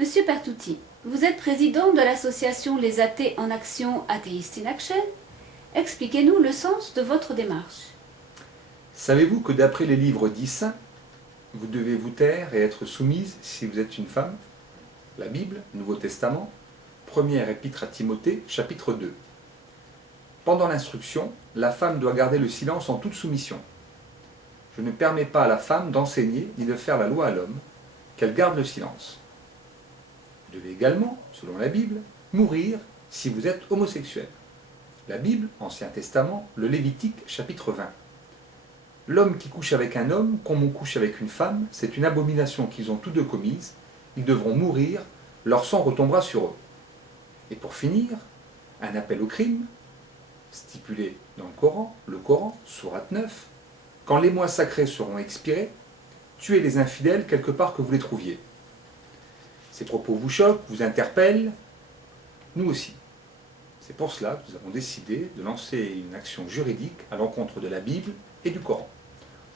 Monsieur Pertutti, vous êtes président de l'association Les Athées en Action, Atheist in Action. Expliquez-nous le sens de votre démarche. Savez-vous que d'après les livres dits saints, vous devez vous taire et être soumise si vous êtes une femme? La Bible, Nouveau Testament, première épître à Timothée, chapitre 2. Pendant l'instruction, la femme doit garder le silence en toute soumission. Je ne permets pas à la femme d'enseigner ni de faire la loi à l'homme, qu'elle garde le silence. Vous devez également, selon la Bible, mourir si vous êtes homosexuel. La Bible, Ancien Testament, le Lévitique, chapitre 20. L'homme qui couche avec un homme, comme on couche avec une femme, c'est une abomination qu'ils ont tous deux commise. Ils devront mourir, leur sang retombera sur eux. Et pour finir, un appel au crime, stipulé dans le Coran, sourate 9. Quand les mois sacrés seront expirés, tuez les infidèles quelque part que vous les trouviez. Ces propos vous choquent, vous interpellent, nous aussi. C'est pour cela que nous avons décidé de lancer une action juridique à l'encontre de la Bible et du Coran,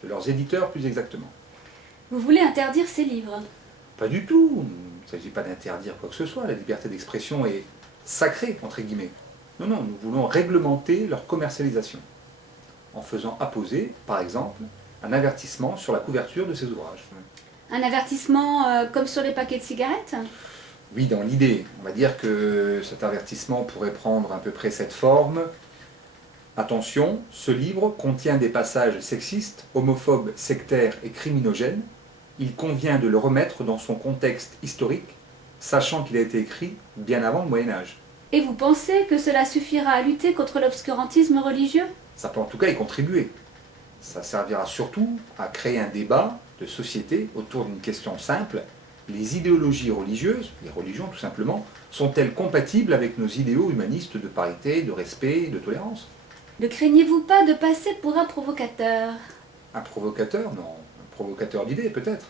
de leurs éditeurs plus exactement. Vous voulez interdire ces livres? Pas du tout, il ne s'agit pas d'interdire quoi que ce soit, la liberté d'expression est sacrée, entre guillemets. Non, non, nous voulons réglementer leur commercialisation, en faisant apposer, par exemple, un avertissement sur la couverture de ces ouvrages. Un avertissement comme sur les paquets de cigarettes? Oui, dans l'idée, on va dire que cet avertissement pourrait prendre à peu près cette forme. Attention, ce livre contient des passages sexistes, homophobes, sectaires et criminogènes. Il convient de le remettre dans son contexte historique, sachant qu'il a été écrit bien avant le Moyen-Âge. Et vous pensez que cela suffira à lutter contre l'obscurantisme religieux? Ça peut en tout cas y contribuer. Ça servira surtout à créer un débat de société autour d'une question simple. Les idéologies religieuses, les religions tout simplement, sont-elles compatibles avec nos idéaux humanistes de parité, de respect, de tolérance? Ne craignez-vous pas de passer pour un provocateur? Un provocateur? Non. Un provocateur d'idées peut-être.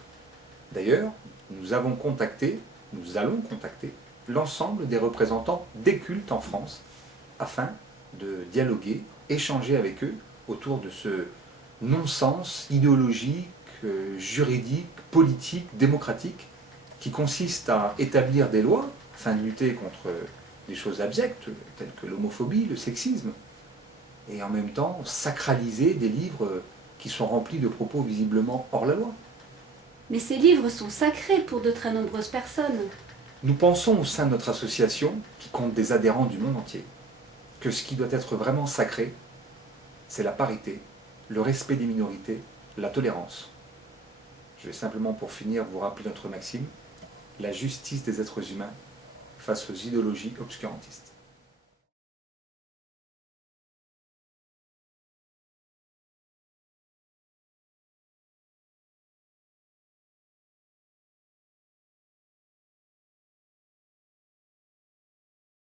D'ailleurs, nous allons contacter l'ensemble des représentants des cultes en France afin de dialoguer, échanger avec eux autour de ce non-sens idéologique, juridique, politique, démocratique qui consiste à établir des lois afin de lutter contre des choses abjectes telles que l'homophobie, le sexisme, et en même temps sacraliser des livres qui sont remplis de propos visiblement hors la loi. Mais ces livres sont sacrés pour de très nombreuses personnes. Nous pensons au sein de notre association, qui compte des adhérents du monde entier, que ce qui doit être vraiment sacré, c'est la parité, le respect des minorités, la tolérance. Je vais simplement pour finir vous rappeler notre maxime, la justice des êtres humains face aux idéologies obscurantistes.